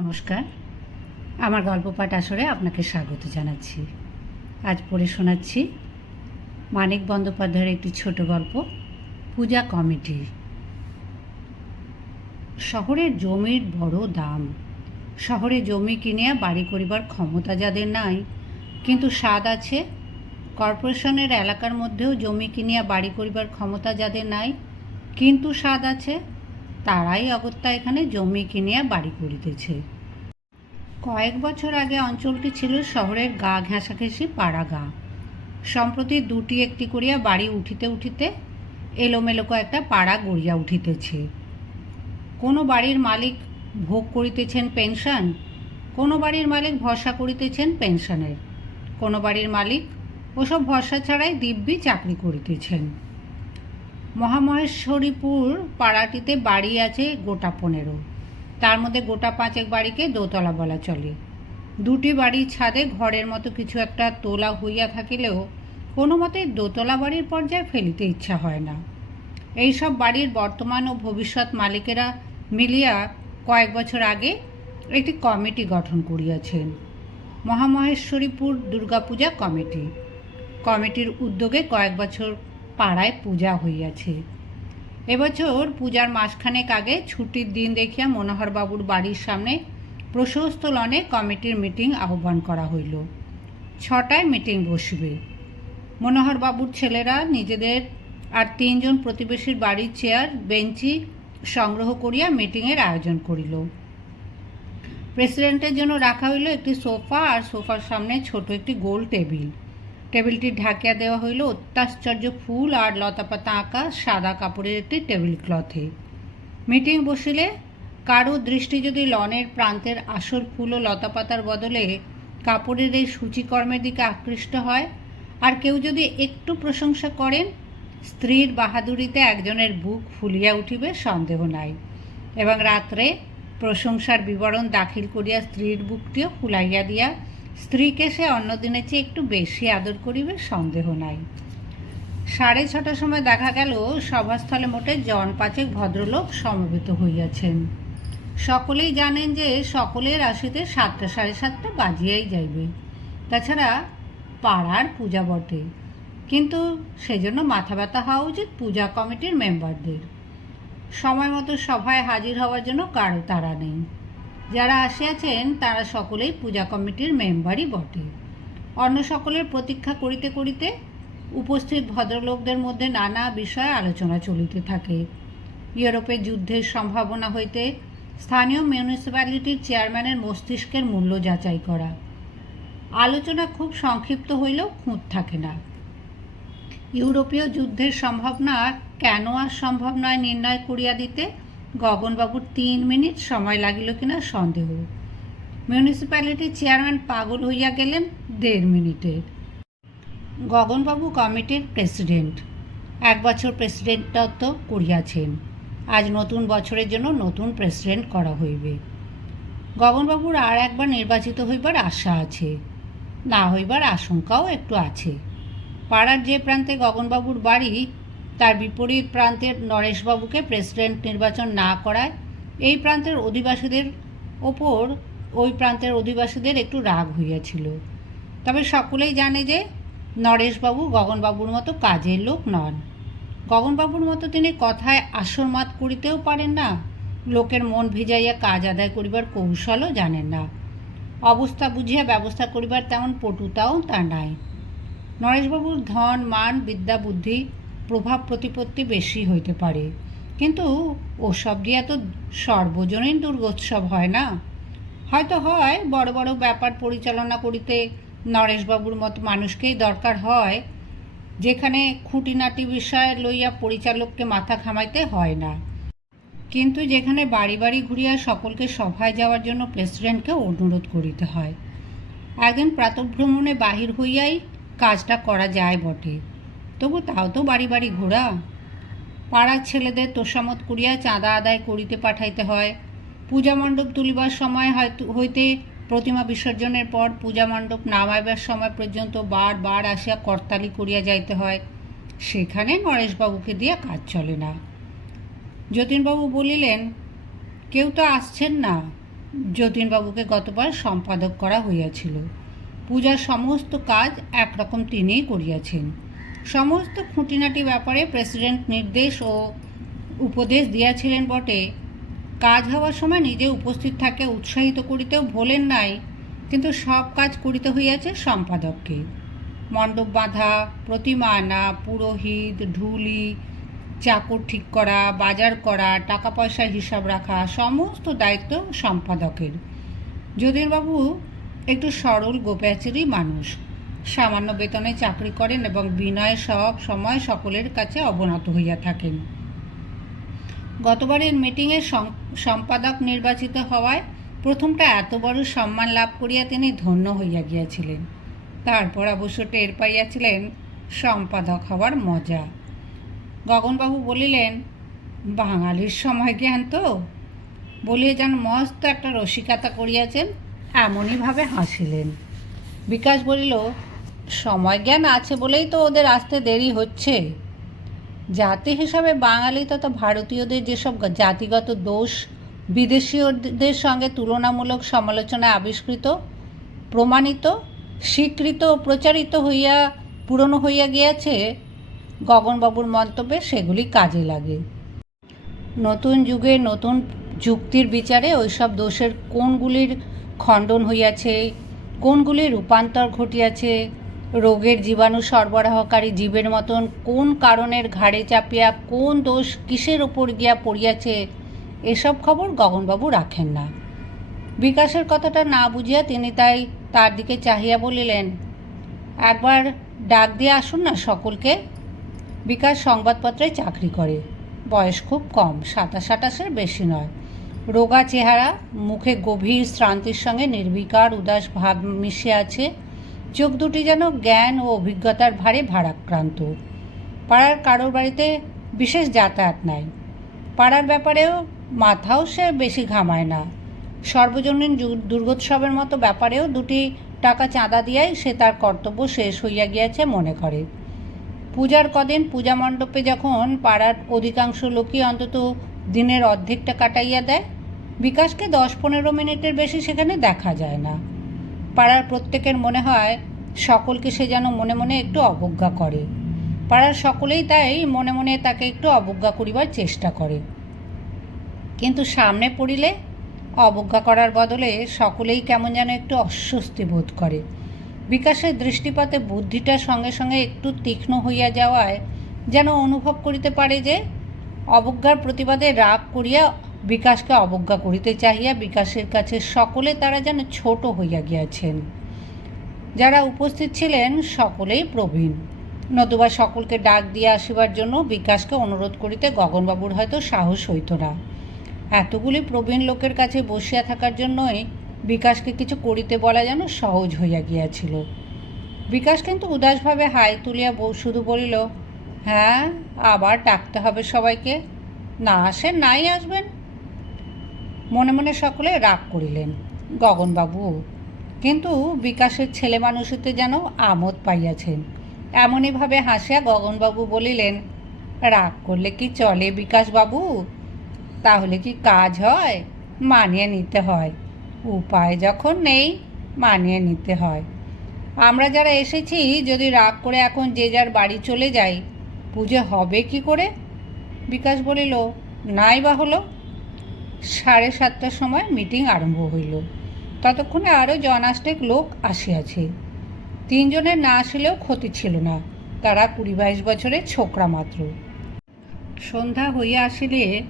নমস্কার। আমার গল্প পাঠ আসরে আপনাকে স্বাগত জানাচ্ছি। আজ পড়ে শোনাচ্ছি মানিক বন্দ্যোপাধ্যায়ের একটি ছোট গল্প, পূজা কমিটি। শহরের জমির বড় দাম। শহরে জমি কিনিয়া বাড়ি করিবার ক্ষমতা যাদের নাই, কিন্তু স্বাদ আছে। কর্পোরেশনের এলাকার মধ্যেও জমি কিনিয়া বাড়ি করিবার ক্ষমতা যাদের নাই, কিন্তু স্বাদ আছে। তারাই অগত্যা এখানে জমি কিনিয়া বাড়ি করিতেছে। কয়েক বছর আগে অঞ্চলটি ছিল শহরের গা ঘেঁষাঘেঁষি পাড়া গা। সম্প্রতি দুটি একটি করিয়া বাড়ি উঠিতে উঠিতে এলোমেলো কয়েকটা পাড়া গড়িয়া উঠিতেছে। কোনো বাড়ির মালিক ভোগ করিতেছেন পেনশন, কোনো বাড়ির মালিক ভরসা করিতেছেন পেনশনের, কোনো বাড়ির মালিক ওসব ভরসা ছাড়াই দিব্যি চাকরি করিতেছেন। মহামহেশ্বরীপুর পাড়াটিতে বাড়ি আছে গোটা পনেরো। তার মধ্যে গোটা পাঁচেক বাড়িকে দোতলা বলা চলে। দুটি বাড়ির ছাদে ঘরের মতো কিছু একটা তোলা হইয়া থাকিলেও কোনো মতে দোতলা বাড়ির পর্যায়ে ফেলিতে ইচ্ছা হয় না। এইসব বাড়ির বর্তমান ও ভবিষ্যৎ মালিকেরা মিলিয়া কয়েক বছর আগে একটি কমিটি গঠন করিয়াছেন। মহামহেশ্বরীপুর দুর্গাপূজা কমিটি। কমিটির উদ্যোগে কয়েক বছর পাড়ায় পূজা হইয়াছে। এবছর পূজার মাসখানেক আগে ছুটির দিন দেখিয়া মনোহরবাবুর বাড়ির সামনে প্রশস্ত লনে কমিটির মিটিং আহ্বান করা হইল। ছটায় মিটিং বসবে। মনোহরবাবুর ছেলেরা নিজেদের আর তিনজন প্রতিবেশীর বাড়ির চেয়ার, বেঞ্চি সংগ্রহ করিয়া মিটিংয়ের আয়োজন করিল। প্রেসিডেন্টের জন্য রাখা হইল একটি সোফা আর সোফার সামনে ছোট একটি গোল টেবিল। টেবিলটি ঢাকিয়া দেওয়া হইল। অত্যাশ্চর্য ফুল আর লতাপাতা আঁকা সাদা কাপড়ের একটি টেবিল ক্লথে মিটিং বসিলে কারও দৃষ্টি যদি লনের প্রান্তের আসল ফুল ও লতাপাতার বদলে কাপড়ের এই সূচিকর্মের দিকে আকৃষ্ট হয়, আর কেউ যদি একটু প্রশংসা করেন, স্ত্রীর বাহাদুরিতে একজনের বুক ফুলিয়া উঠিবে সন্দেহ নাই, এবং রাত্রে প্রশংসার বিবরণ দাখিল করিয়া স্ত্রীর বুকটিও ফুলাইয়া দিয়া স্ত্রীকে সে অন্যদিনের চেয়ে একটু বেশি আদর করিবে, সন্দেহ নাই। সাড়ে ছটার সময় দেখা গেল, সভাস্থলে মোটে জন পাঁচেক ভদ্রলোক সমবেত হইয়াছেন। সকলেই জানেন যে সকলের আসিতে সাতটা সাড়ে সাতটা বাজিয়াই যাইবে। তাছাড়া পাড়ার পূজা বটে। কিন্তু সেজন্য মাথা ব্যথা হওয়া উচিত পূজা কমিটির মেম্বারদের। সময় মতো সভায় হাজির হওয়ার জন্য কারও তারা নেই। যারা আসিয়াছেন তারা সকলেই পূজা কমিটির মেম্বারই বটে। অন্য সকলের প্রতীক্ষা করিতে করিতে উপস্থিত ভদ্রলোকদের মধ্যে নানা বিষয়ে আলোচনা চলিতে থাকে। ইউরোপে যুদ্ধের সম্ভাবনা হইতে স্থানীয় মিউনিসিপ্যালিটির চেয়ারম্যানের মস্তিষ্কের মূল্য যাচাই করা। আলোচনা খুব সংক্ষিপ্ত হইলেও খুঁত থাকে না। ইউরোপীয় যুদ্ধের সম্ভাবনা কেন আর সম্ভব নয় নির্ণয় করিয়া দিতে গগনবাবুর তিন মিনিট সময় লাগিল কিনা সন্দেহ। মিউনিসিপ্যালিটির চেয়ারম্যান পাগল হইয়া গেলেন দেড় মিনিটে। গগনবাবু কমিটির প্রেসিডেন্ট এক বছর প্রেসিডেন্টত্ব করিয়াছেন। আজ নতুন বছরের জন্য নতুন প্রেসিডেন্ট করা হইবে। গগনবাবুর আর একবার নির্বাচিত হইবার আশা আছে। না হইবার আশঙ্কাও একটু আছে। পাড়ার যে প্রান্তে গগনবাবুর বাড়ি তার বিপরীত প্রান্তের নরেশবাবুকে প্রেসিডেন্ট নির্বাচন না করায় এই প্রান্তের অধিবাসীদের ওপর ওই প্রান্তের অধিবাসীদের একটু রাগ হইয়াছিল। তবে সকলেই জানে যে নরেশবাবু গগনবাবুর মতো কাজের লোক নন। গগনবাবুর মতো তিনি কথায় আসর আসরমাত করিতেও পারেন না, লোকের মন ভিজাইয়া কাজ আদায় করিবার কৌশলও জানেন না। অবস্থা বুঝিয়া ব্যবস্থা করিবার তেমন পটুতাও তার নাই। নরেশবাবুর ধন, মান, বিদ্যা, বুদ্ধি প্রভাব প্রতিপত্তি বেশি হইতে পারে। কিন্তু ওসব দিয়া তো সর্বজনীন দুর্গোৎসব হয় না। হয়তো হয়, বড় বড় ব্যাপার পরিচালনা করিতে নরেশবাবুর মতো মানুষকেই দরকার হয়, যেখানে খুঁটিনাটি বিষয় লইয়া পরিচালককে মাথা ঘামাইতে হয় না। কিন্তু যেখানে বাড়ি বাড়ি ঘুরিয়া সকলকে সভায় যাওয়ার জন্য প্রেসিডেন্টকে অনুরোধ করিতে হয়। একদিন প্রাতভ্রমণে বাহির হইয়াই কাজটা করা যায় বটে। তবু তাও তো বাড়ি বাড়ি ঘোরা। পাড়ার ছেলেদের তোষামত করিয়া চাঁদা আদায় করিতে পাঠাইতে হয়। পূজা মণ্ডপ তুলিবার সময় হইতে প্রতিমা বিসর্জনের পর পূজা মণ্ডপ নামাইবার সময় পর্যন্ত বার বার আসিয়া করতালি করিয়া যাইতে হয়। সেখানে নরেশবাবুকে দিয়া কাজ চলে না। যতীনবাবু বলিলেন, কেউ তো আসছেন না। যতীনবাবুকে গতবার সম্পাদক করা হইয়াছিল। পূজার সমস্ত কাজ একরকম তিনিই করিয়াছেন। সমস্ত খুঁটিনাটি ব্যাপারে প্রেসিডেন্ট নির্দেশ ও উপদেশ দিয়াছিলেন বটে। কাজ হওয়ার সময় নিজে উপস্থিত থাকে উৎসাহিত করিতেও ভোলেন নাই, কিন্তু সব কাজ করিতে হইয়াছে সম্পাদককে। মণ্ডপ বাঁধা, প্রতিমা আনা, পুরোহিত, ঢুলি, চাকর ঠিক করা, বাজার করা টাকা পয়সার হিসাব রাখা, সমস্ত দায়িত্ব সম্পাদকের। যতীনবাবু একটু সরল গোপ্যাচেরই মানুষ। সামান্য বেতনে চাকরি করেন এবং বিনয় সব সময় সকলের কাছে অবনত হইয়া থাকেন। গতবারের মিটিংয়ে সম- সম্পাদক নির্বাচিত হওয়ায় প্রথমটা এত বড় সম্মান লাভ করিয়া তিনি ধন্য হইয়া গিয়াছিলেন। তারপর অবশ্য টের পাইয়াছিলেন সম্পাদক হওয়ার মজা। গগনবাবু বলিলেন, বাঙালির সময় জ্ঞান তো। বলিয়া যেন মস্ত একটা রসিকতা করিয়াছেন এমনইভাবে হাসিলেন। বিকাশ বলিল সময় জ্ঞান আছে বলেই তো ওদের আসতে দেরি হচ্ছে। জাতি হিসাবে বাঙালি তথা ভারতীয়দের যেসব জাতিগত দোষ বিদেশীয়দের সঙ্গে তুলনামূলক সমালোচনায় আবিষ্কৃত, প্রমাণিত, স্বীকৃত ও প্রচারিত হইয়া, পুরনো হইয়া গিয়াছে, গগনবাবুর মন্তব্যে সেগুলি কাজে লাগে। নতুন যুগে নতুন যুক্তির বিচারে ওইসব দোষের কোনগুলির খণ্ডন হইয়াছে কোনগুলির রূপান্তর ঘটিয়াছে রোগের জীবাণু সরবরাহকারী জীবের মতন কোন কারণের ঘাড়ে চাপিয়া কোন দোষ কিসের ওপর গিয়া পড়িয়াছে, এসব খবর গগনবাবু রাখেন না। বিকাশের কথাটা না বুঝিয়া তিনি তাই তার দিকে চাহিয়া বলিলেন, একবার ডাক দিয়ে আসুন না সকলকে। বিকাশ সংবাদপত্রে চাকরি করে। বয়স খুব কম, সাতাশ আটাশের বেশি নয়। রোগা চেহারা, মুখে গভীর শ্রান্তির সঙ্গে নির্বিকার উদাস ভাব মিশে আছে। চোখ দুটি যেন জ্ঞান ও অভিজ্ঞতার ভারে ভারাক্রান্ত। পাড়ার কারোর বাড়িতে বিশেষ যাতায়াত নাই। পাড়ার ব্যাপারেও মাথাও সে বেশি ঘামায় না। সর্বজনীন দুর্গোৎসবের মতো ব্যাপারেও দুটি টাকা চাঁদা দিয়াই সে তার কর্তব্য শেষ হইয়া গিয়াছে মনে করে। পূজার কদিন পূজা মণ্ডপে যখন পাড়ার অধিকাংশ লোকই অন্তত দিনের অর্ধেকটা কাটাইয়া দেয়, বিকাশকে দশ পনেরো মিনিটের বেশি সেখানে দেখা যায় না। পাড়ার প্রত্যেকের মনে হয় সকলকে সে যেন মনে মনে একটু অবজ্ঞা করে। পাড়ার সকলেই তাই মনে মনে তাকে একটু অবজ্ঞা করিবার চেষ্টা করে। কিন্তু সামনে পড়িলে অবজ্ঞা করার বদলে সকলেই কেমন যেন একটু অস্বস্তি বোধ করে। বিকাশের দৃষ্টিপাতে বুদ্ধিটার সঙ্গে সঙ্গে একটু তীক্ষ্ণ হইয়া যাওয়ায় যেন অনুভব করিতে পারে যে, অবজ্ঞার প্রতিবাদে রাগ করিয়া বিকাশকে অবজ্ঞা করিতে চাহিয়া বিকাশের কাছে সকলে তারা যেন ছোট হইয়া গিয়াছেন। যারা উপস্থিত ছিলেন সকলেই প্রবীণ। নতুবা সকলকে ডাক দিয়ে আসিবার জন্য বিকাশকে অনুরোধ করিতে গগনবাবুর হয়তো সাহস হইত না। এতগুলি প্রবীণ লোকের কাছে বসিয়া থাকার জন্যই বিকাশকে কিছু করিতে বলা যেন সহজ হইয়া গিয়াছিল। বিকাশ কিন্তু উদাসভাবে হাই তুলিয়া শুধু বলিল হ্যাঁ আবার ডাকতে হবে সবাইকে। না আসেন, নাই আসবেন। মনে মনে সকলে রাগ করিলেন। গগনবাবু, কিন্তু বিকাশের ছেলে মানুষেতে যেন আমোদ পাইয়াছেন। এমনইভাবে হাসিয়া গগনবাবু বলিলেন, রাগ করলে কি চলে বিকাশবাবু? তাহলে কি কাজ হয়? মানিয়ে নিতে হয়। উপায় যখন নেই, মানিয়ে নিতে হয়। আমরা যারা এসেছি, যদি রাগ করে এখন যে যার বাড়ি চলে যাই, পুজো হবে কি করে? বিকাশ বলিল, নাই বা হলো। সাড়ে সাতটার সময় মিটিং আরম্ভ হইল। ততক্ষণে আরও জনাষ্টেক লোক আসিয়াছে। তিনজনের না আসলেও ক্ষতি ছিল না, তারা কুড়ি বাইশ বছরের ছোকরা মাত্র। সন্ধ্যা হইয়া আসিলে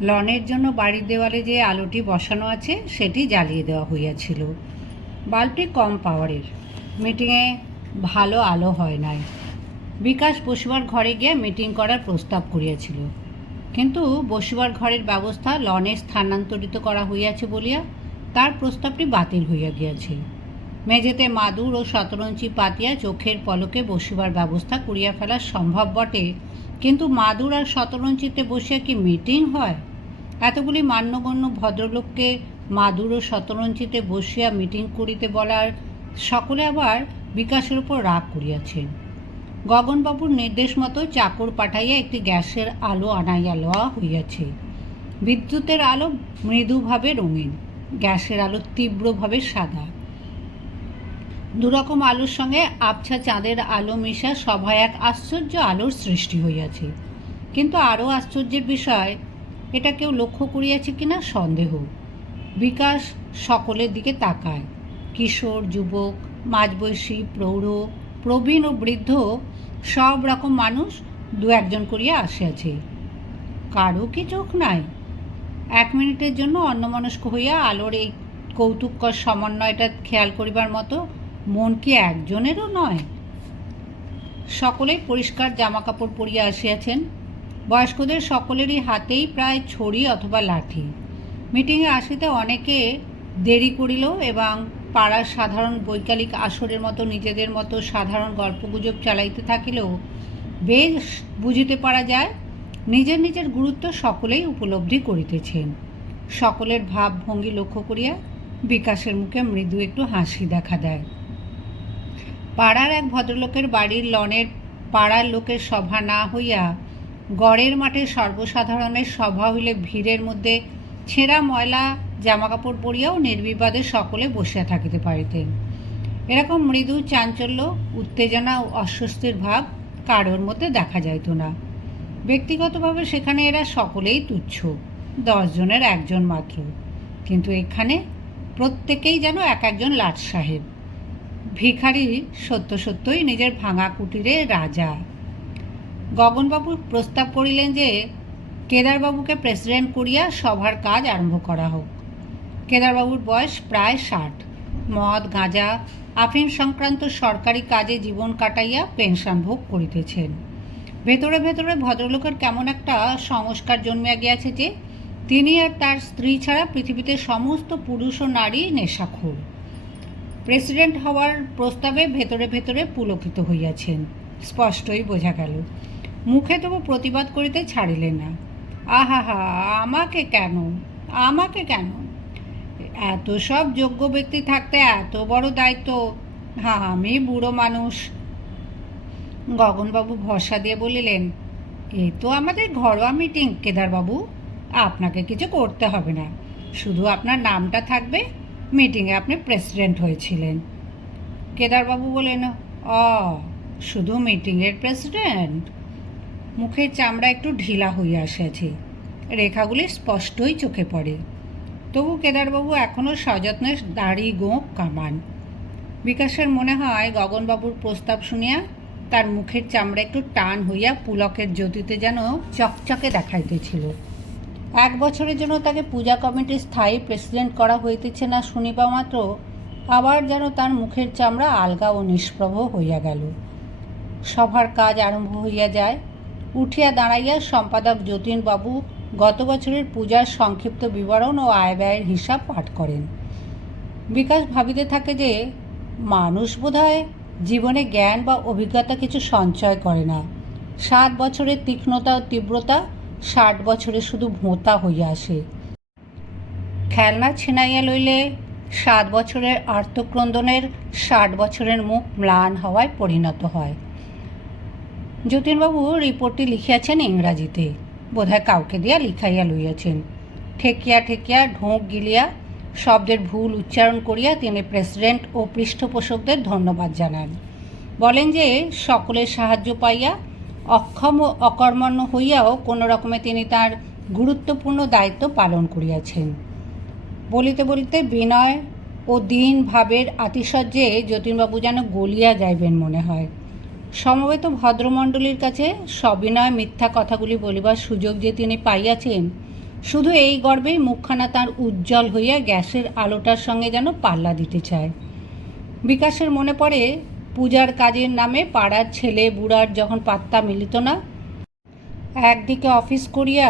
লনের জন্য বাড়ির দেওয়ালে যে আলোটি বসানো আছে, সেটি জ্বালিয়ে দেওয়া হইয়াছিল। বাল্বটি কম পাওয়ারের মিটিংয়ে ভালো আলো হয় নাই। বিকাশ বসিবার ঘরে গিয়ে মিটিং করার প্রস্তাব করিয়াছিল। কিন্তু বসিবার ঘরের ব্যবস্থা লনে স্থানান্তরিত করা হইয়াছে বলিয়া তার প্রস্তাবটি বাতিল হইয়া গিয়াছে। মেঝেতে মাদুর ও শতরঞ্চি পাতিয়া চোখের পলকে বসিবার ব্যবস্থা করিয়া ফেলা সম্ভব বটে, কিন্তু মাদুর আর শতরঞ্চিতে বসিয়া কি মিটিং হয়? এতগুলি মান্যগণ্য ভদ্রলোককে মাদুর ও শতরঞ্চিতে বসিয়া মিটিং করিতে বলার সকলে আবার বিকাশের উপর রাগ করিয়াছেন। গগনবাবুর নির্দেশ মতো চাকর পাঠাইয়া একটি গ্যাসের আলো আনাইয়া লওয়া হইয়াছে। বিদ্যুতের আলো মৃদুভাবে রঙিন, গ্যাসের আলো তীব্রভাবে সাদা। দুরকম আলোর সঙ্গে আবছা চাঁদের আলো মিশা সভায় এক আশ্চর্য আলোর সৃষ্টি হইয়াছে। কিন্তু আরও আশ্চর্যের বিষয়, এটা কেউ লক্ষ্য করিয়াছে কিনা সন্দেহ। বিকাশ সকলের দিকে তাকায়। কিশোর, যুবক, মাঝবয়সী, প্রৌঢ়, প্রবীণ ও বৃদ্ধ সব রকম মানুষ দু একজন করিয়া আসিয়াছে। কারও কি চোখ নাই? এক মিনিটের জন্য অন্যমনস্ক হইয়া আলোর এই কৌতুককর সমন্বয়টা খেয়াল করিবার মতো মন কি একজনেরও নয়? সকলেই পরিষ্কার জামা কাপড় পরিয়া আসিয়াছেন। বয়স্কদের সকলেরই হাতেই প্রায় ছড়ি অথবা লাঠি। মিটিংয়ে আসিতে অনেকে দেরি করিল এবং পাড়ার সাধারণ বৈকালিক আসরের মতো নিজেদের মতো সাধারণ গল্পগুজব চালাইতে থাকিলেও বেশ বুঝিতে পারা যায়, নিজের নিজের গুরুত্ব সকলেই উপলব্ধি করিতেছেন। সকলের ভাব ভঙ্গি লক্ষ্য করিয়া বিকাশের মুখে মৃদু একটু হাসি দেখা দেয়। পাড়ার এক ভদ্রলোকের বাড়ির লনের পাড়ার লোকের সভা না হইয়া গড়ের মাঠে সর্বসাধারণের সভা হইলে ভিড়ের মধ্যে ছেঁড়া ময়লা জামাকাপড় পরিয়াও নির্বিবাদে সকলে বসিয়া থাকিতে পারিতেন। এরকম মৃদু চাঞ্চল্য, উত্তেজনা ও অস্বস্তির ভাব কারোর মধ্যে দেখা যাইত না। ব্যক্তিগতভাবে সেখানে এরা সকলেই তুচ্ছ দশজনের একজন মাত্র। কিন্তু এখানে প্রত্যেকেই যেন এক একজন লাট সাহেব। ভিখারি সত্য সত্যই নিজের ভাঙা কুটিরে রাজা। গগনবাবু প্রস্তাব করিলেন যে, কেদারবাবুকে প্রেসিডেন্ট করিয়া সভার কাজ আরম্ভ করা হোক। কেদারবাবুর বয়স প্রায় ষাট। মদ, গাঁজা, আফিম সংক্রান্ত সরকারি কাজে জীবন কাটাইয়া পেনশন ভোগ করিতেছেন। ভেতরে ভেতরে ভদ্রলোকের কেমন একটা সংস্কার জন্মিয়া গিয়াছে যে, তিনি আর তার স্ত্রী ছাড়া পৃথিবীতে সমস্ত পুরুষ ও নারী নেশাখোর। প্রেসিডেন্ট হওয়ার প্রস্তাবে ভেতরে ভেতরে পুলকিত হইয়াছেন। স্পষ্টই বোঝা গেল, মুখে তবু প্রতিবাদ করিতে ছাড়িলেন না। আহাহা, আমাকে কেন? আমাকে কেন? এত সব যোগ্য ব্যক্তি থাকতে এত বড় দায়িত্ব। হ্যাঁ আমি বুড়ো মানুষ। গগনবাবু ভরসা দিয়ে বলিলেন, এ তো আমাদের ঘরোয়া মিটিং কেদারবাবু। আপনাকে কিছু করতে হবে না। শুধু আপনার নামটা থাকবে। মিটিংয়ে আপনি প্রেসিডেন্ট হয়েছিলেন। কেদারবাবু বলেন, অ, শুধু মিটিংয়ের প্রেসিডেন্ট মুখের চামড়া একটু ঢিলা হইয়া আসিয়াছে। রেখাগুলি স্পষ্টই চোখে পড়ে। তবু কেদারবাবু এখনও সযত্নে দাড়ি গোঁপ কামান। বিকাশের মনে হয় গগনবাবুর প্রস্তাব শুনিয়া তার মুখের চামড়া একটু টান হইয়া পুলকের জ্যোতিতে যেন চকচকে দেখাইতেছিল। এক বছরের জন্য তাকে পূজা কমিটির স্থায়ী প্রেসিডেন্ট করা হইতেছে না শুনিবা মাত্র আবার যেন তার মুখের চামড়া আলগা ও নিষ্প্রভ হইয়া গেল। সভার কাজ আরম্ভ হইয়া যায়, উঠিয়া দাঁড়াইয়া সম্পাদক যতীনবাবু গত বছরের পূজার সংক্ষিপ্ত বিবরণ ও আয় ব্যয়ের হিসাব পাঠ করেন। বিকাশ ভাবিতে থাকে যে, মানুষ বোধহয় জীবনে জ্ঞান বা অভিজ্ঞতা কিছু সঞ্চয় করে না। সাত বছরের তীক্ষ্ণতা ও তীব্রতা ষাট বছরে শুধু ভোঁতা হইয়া আসে। খেলনা ছিনাইয়া লইলে সাত বছরের আর্তক্রন্দনের ষাট বছরের মুখ ম্লান হওয়ায় পরিণত হয়। যতীনবাবু রিপোর্টটি লিখিয়াছেন ইংরাজিতে। বোধহয় কাউকে দিয়া লিখাইয়া লইয়াছেন। ঠেকিয়া ঠেকিয়া, ঢোঁক গিলিয়া, শব্দের ভুল উচ্চারণ করিয়া তিনি প্রেসিডেন্ট ও পৃষ্ঠপোষকদের ধন্যবাদ জানান। বলেন যে, সকলের সাহায্য পাইয়া, অক্ষম ও অকর্মণ্য হইয়াও কোনো রকমে তিনি তার গুরুত্বপূর্ণ দায়িত্ব পালন করিয়াছেন। বলিতে বলিতে বিনয় ও দিন ভাবের আতিশয্যে যতীনবাবু যেন গলিয়া যাইবেন মনে হয়। সমবেত ভদ্রমণ্ডলীর কাছে সবিনয় মিথ্যা কথাগুলি বলিবার সুযোগ যে তিনি পাইয়াছেন, শুধু এই গর্বেই মুখখানা তার উজ্জ্বল হইয়া গ্যাসের আলোটার সঙ্গে যেন পাল্লা দিতে চায়। বিকাশের মনে পড়ে, পূজার কাজের নামে পাড়ার ছেলে বুড়ার যখন পাত্তা মিলিত না, একদিকে অফিস করিয়া,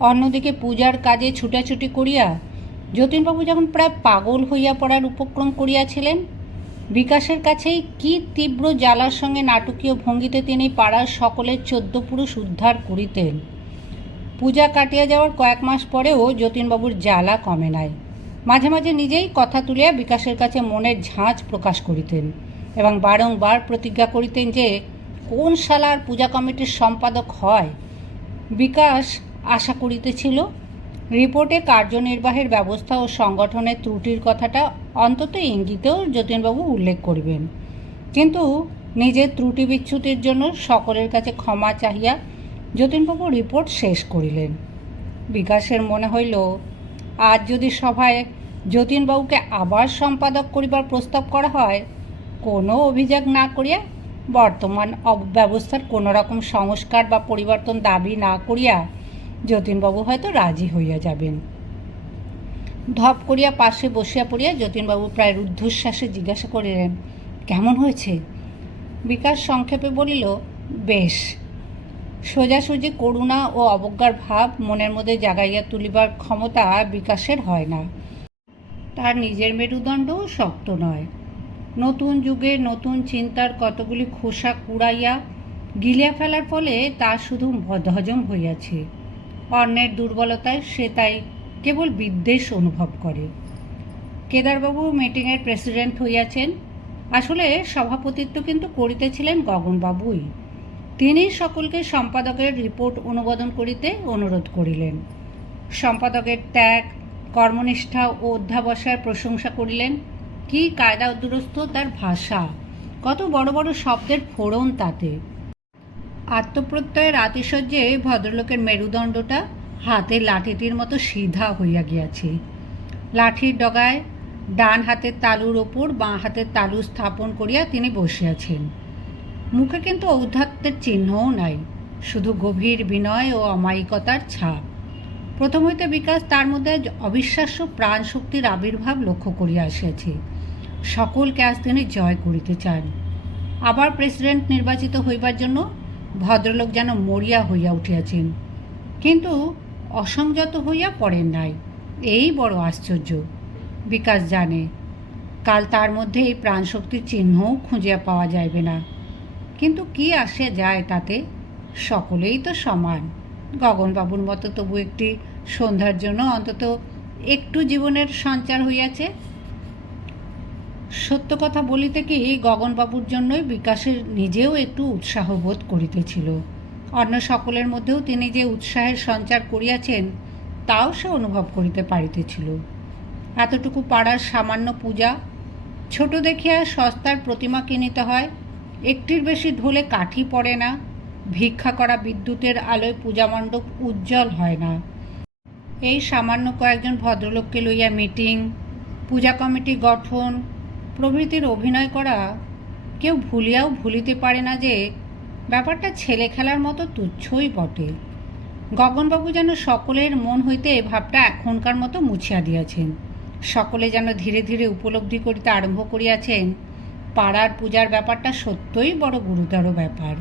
অন্যদিকে পূজার কাজে ছুটাছুটি করিয়া, যতীনবাবু যখন প্রায় পাগল হইয়া পড়ার উপক্রম করিয়াছিলেন বিকাশের কাছেই কি তীব্র জ্বালার সঙ্গে নাটকীয় ভঙ্গিতে তিনি পাড়ার সকলের চোদ্দ পুরুষ উদ্ধার করিতেন। পূজা কাটিয়া যাওয়ার কয়েক মাস পরেও যতীনবাবুর জ্বালা কমে নাই। মাঝে মাঝে নিজেই কথা তুলিয়া বিকাশের কাছে মনের ঝাঁজ প্রকাশ করিতেন এবং বারংবার প্রতিজ্ঞা করিতেন যে, কোন শালার পূজা কমিটির সম্পাদক হয়? বিকাশ আশা করিতেছিল রিপোর্টে কার্যনির্বাহের ব্যবস্থা ও সংগঠনের ত্রুটির কথাটা অন্তত ইঙ্গিতেও যতীনবাবু উল্লেখ করবেন। কিন্তু নিজের ত্রুটি বিচ্যুতির জন্য সকলের কাছে ক্ষমা চাহিয়া যতীনবাবু রিপোর্ট শেষ করিলেন। বিকাশের মনে হইল, আজ যদি সভায় যতীনবাবুকে আবার সম্পাদক করিবার প্রস্তাব করা হয়, কোনো অভিযোগ না করিয়া বর্তমান ব্যবস্থার কোনো রকম সংস্কার বা পরিবর্তন দাবি না করিয়া যতীনবাবু হয়তো রাজি হইয়া যাবেন। ধপ করিয়া পাশে বসিয়া পড়িয়া যতীনবাবু প্রায় রুদ্ধশ্বাসে জিজ্ঞাসা করিলেন, কেমন হয়েছে? বিকাশ সংক্ষেপে বলিল, বেশ। সোজাসুজি করুণা ও অবজ্ঞার ভাব মনের মধ্যে জাগাইয়া তুলিবার ক্ষমতা বিকাশের হয় না। তার নিজের মেরুদণ্ডও শক্ত নয়। নতুন যুগে নতুন চিন্তার কতগুলি খোসা কুড়াইয়া গিলিয়া ফেলার ফলে তা শুধু বদহজম হইয়াছে। অন্যের দুর্বলতায় সে তাই কেবল বিদ্বেষ অনুভব করে। কেদারবাবু মিটিংয়ের প্রেসিডেন্ট হইয়াছেন। আসলে সভাপতিত্ব কিন্তু করিতেছিলেন গগনবাবুই। তিনি সকলকে সম্পাদকের রিপোর্ট অনুমোদন করিতে অনুরোধ করিলেন। সম্পাদকের ত্যাগ, কর্মনিষ্ঠা ও অধ্যাবসায়ের প্রশংসা করিলেন। কি কায়দা দুরস্থ তার ভাষা, কত বড় বড় শব্দের ফোড়ন তাতে। আত্মপ্রত্যয়ের আতিশয্যে ভদ্রলোকের মেরুদণ্ডটা হাতের লাঠিটির মতো সিধা হইয়া গিয়াছে। লাঠির ডগায় ডান হাতের তালুর ওপর বাঁ হাতের তালু স্থাপন করিয়া তিনি বসিয়াছেন। মুখে কিন্তু ঔদ্ধত্যের চিহ্নও নাই, শুধু গভীর বিনয় ও অমায়িকতার ছাপ। প্রথম হইতে বিকাশ তার মধ্যে অবিশ্বাস্য প্রাণ শক্তির আবির্ভাব লক্ষ্য করিয়া আসিয়াছে। সকলকে আজ তিনি জয় করিতে চান। আবার প্রেসিডেন্ট নির্বাচিত হইবার জন্য ভদ্রলোক যেন মরিয়া হইয়া উঠিয়াছেন। কিন্তু অসংযত হইয়া পড়েন নাই। এই বড় আশ্চর্য। বিকাশ জানে, কাল তার মধ্যে এই প্রাণশক্তির চিহ্নও খুঁজিয়া পাওয়া যাইবে না। কিন্তু কি আসে যায় তাতে? সকলেই তো সমান। গগনবাবুর মতো তবু একটি সন্ধ্যার জন্য অন্তত একটু জীবনের সঞ্চার হইয়াছে? সত্য কথা বলিতে কি গগনবাবুর জন্যই বিকাশের নিজেও একটু উৎসাহ বোধ করিতেছিল। অন্য সকলের মধ্যেও তিনি যে উৎসাহের সঞ্চার করিয়াছেন, তাও সে অনুভব করিতে পারিতেছিল। এতটুকু পাড়ার সামান্য পূজা, ছোট দেখিয়া সস্তার প্রতিমা কিনিতে হয়, একটির বেশি ঢোলে কাঠি পড়ে না, ভিক্ষা করা বিদ্যুতের আলোয় পূজা মণ্ডপ উজ্জ্বল হয় না। এই সামান্য কয়েকজন ভদ্রলোককে লইয়া মিটিং, পূজা কমিটি গঠন প্রভৃতির অভিনয় করা কেউ ভুলিয়াও ভুলিতে পারে না যে ব্যাপারটা ছেলে খেলার মতো তুচ্ছই বটে। গগনবাবু যেন সকলের মন হইতে এ ভাবটা এখনকার মতো মুছিয়া দিয়াছেন। সকলে যেন ধীরে ধীরে উপলব্ধি করিতে আরম্ভ করিয়াছেন, পাড়ার পূজার ব্যাপারটা সত্যই বড় গুরুতর ব্যাপার।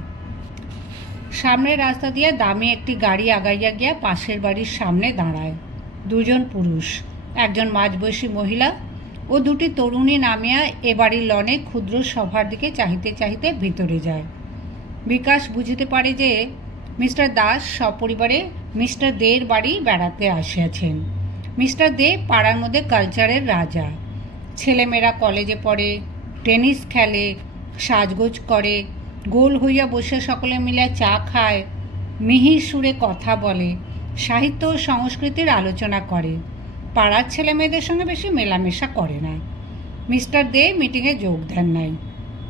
সামনের রাস্তা দিয়ে দামি একটি গাড়ি আগাইয়া গিয়া পাশের বাড়ির সামনে দাঁড়ায়। দুজন পুরুষ, একজন মাঝবয়সী মহিলা ও দুটি তরুণী নামিয়া এ বাড়ির লনে ক্ষুদ্র সভার দিকে চাহিতে চাহিতে ভিতরে যায়। বিকাশ বুঝিতে পারে যে, মিস্টার দাস সপরিবারে মিস্টার দের বাড়ি বেড়াতে আসিয়াছেন। মিস্টার দে পাড়ার মধ্যে কালচারের রাজা। ছেলেমেয়েরা কলেজে পড়ে, টেনিস খেলে, সাজগোজ করে, গোল হইয়া বসে সকলে মিলে চা খায়, মিহির সুরে কথা বলে, সাহিত্য ও সংস্কৃতির আলোচনা করে। পাড়ার ছেলে মেয়েদের সঙ্গে বেশি মেলামেশা করে না। মিস্টার দে মিটিংয়ে যোগ দেন নাই।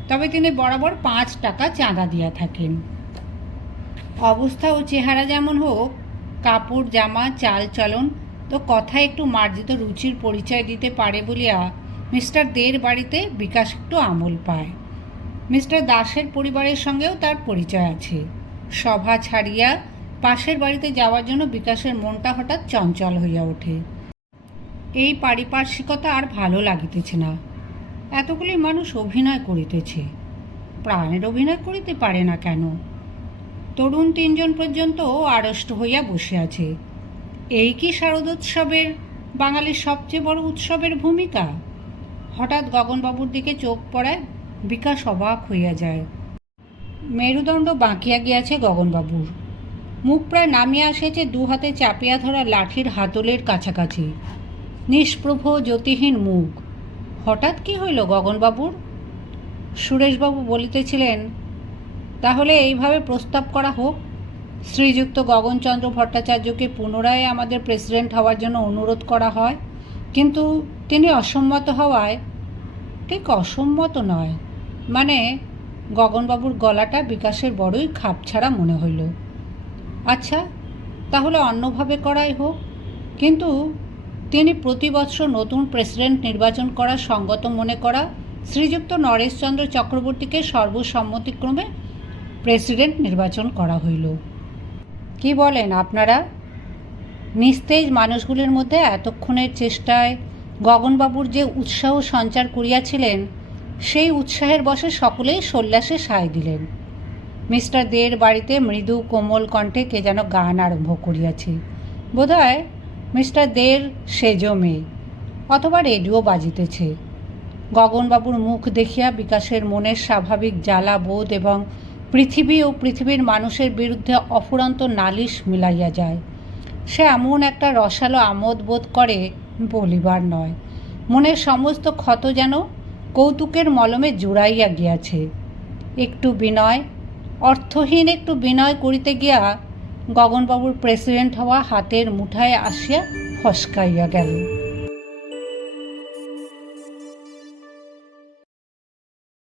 তবে তিনি বরাবর পাঁচ টাকা চাঁদা দিয়া থাকেন। অবস্থা ও চেহারা যেমন হোক, কাপড়, জামা, চাল চলন, তো কথা একটু মার্জিত রুচির পরিচয় দিতে পারে বলিয়া মিস্টার দের বাড়িতে বিকাশ একটু আমল পায়। মিস্টার দাসের পরিবারের সঙ্গেও তার পরিচয় আছে। সভা ছাড়িয়া পাশের বাড়িতে যাওয়ার জন্য বিকাশের মনটা হঠাৎ চঞ্চল হইয়া ওঠে। এই পারিপার্শ্বিকতা আর ভালো লাগিতেছে না। এতগুলি মানুষ অভিনয় করিতেছে। প্রাণের অভিনয় করিতে পারে না কেন? তরুণ তিনজন পর্যন্ত আড়ষ্ট হইয়া বসে আছে। এই কি শারদোৎসবের বাঙালির সবচেয়ে বড় উৎসবের ভূমিকা? হঠাৎ গগনবাবুর দিকে চোখ পড়ায় বিকাশ অবাক হইয়া যায়। মেরুদণ্ড বাঁকিয়া গিয়াছে গগনবাবুর। মুখ প্রায় নামিয়া আসেছে দু হাতে চাপিয়া ধরা লাঠির হাতলের কাছাকাছি। নিষ্প্রভ জ্যোতিহীন মুখ। হঠাৎ কি হইল গগনবাবুর? সুরেশবাবু বলিতেছিলেন, তাহলে এইভাবে প্রস্তাব করা হোক। শ্রীযুক্ত গগনচন্দ্র ভট্টাচার্যকে পুনরায় আমাদের প্রেসিডেন্ট হওয়ার জন্য অনুরোধ করা হয়। কিন্তু তিনি অসম্মত হওয়ায় ঠিক অসম্মত নয়। মানে গগনবাবুর গলাটা বিকাশের বড়ই খাপছাড়া মনে হইল। আচ্ছা তাহলে অন্যভাবে করাই হোক। কিন্তু তিনি প্রতি বৎসর নতুন প্রেসিডেন্ট নির্বাচন করা সঙ্গত মনে করা, শ্রীযুক্ত নরেশচন্দ্র চক্রবর্তীকে সর্বসম্মতিক্রমে প্রেসিডেন্ট নির্বাচন করা হইল। কি বলেন আপনারা? নিস্তেজ মানুষগুলির মধ্যে এতক্ষণের চেষ্টায় গগনবাবুর যে উৎসাহ সঞ্চার করিয়াছিলেন, সেই উৎসাহের বশে সকলেই সন্ন্যাসে সায় দিলেন। মিস্টার দের বাড়িতে মৃদু কোমল কণ্ঠে কে যেন গান আরম্ভ করিয়াছে। বোধহয় মিস্টার দের সেজ মেয়ে অথবা রেডিও বাজিতেছে। গগনবাবুর মুখ দেখিয়া বিকাশের মনের স্বাভাবিক জ্বালা বোধ এবং পৃথিবী ও পৃথিবীর মানুষের বিরুদ্ধে অফুরন্ত নালিশ মিলাইয়া যায়। সে এমন একটা রসালো আমোদ বোধ করে বলিবার নয়। মনের সমস্ত ক্ষত যেন কৌতুকের মলমে জুড়াইয়া গিয়াছে। একটু বিনয়, অর্থহীন একটু বিনয় করিতে গিয়া গগনবাবুর প্রেসিডেন্ট হওয়া হাতের মুঠায় আসিয়া ফসকাইয়া গেল।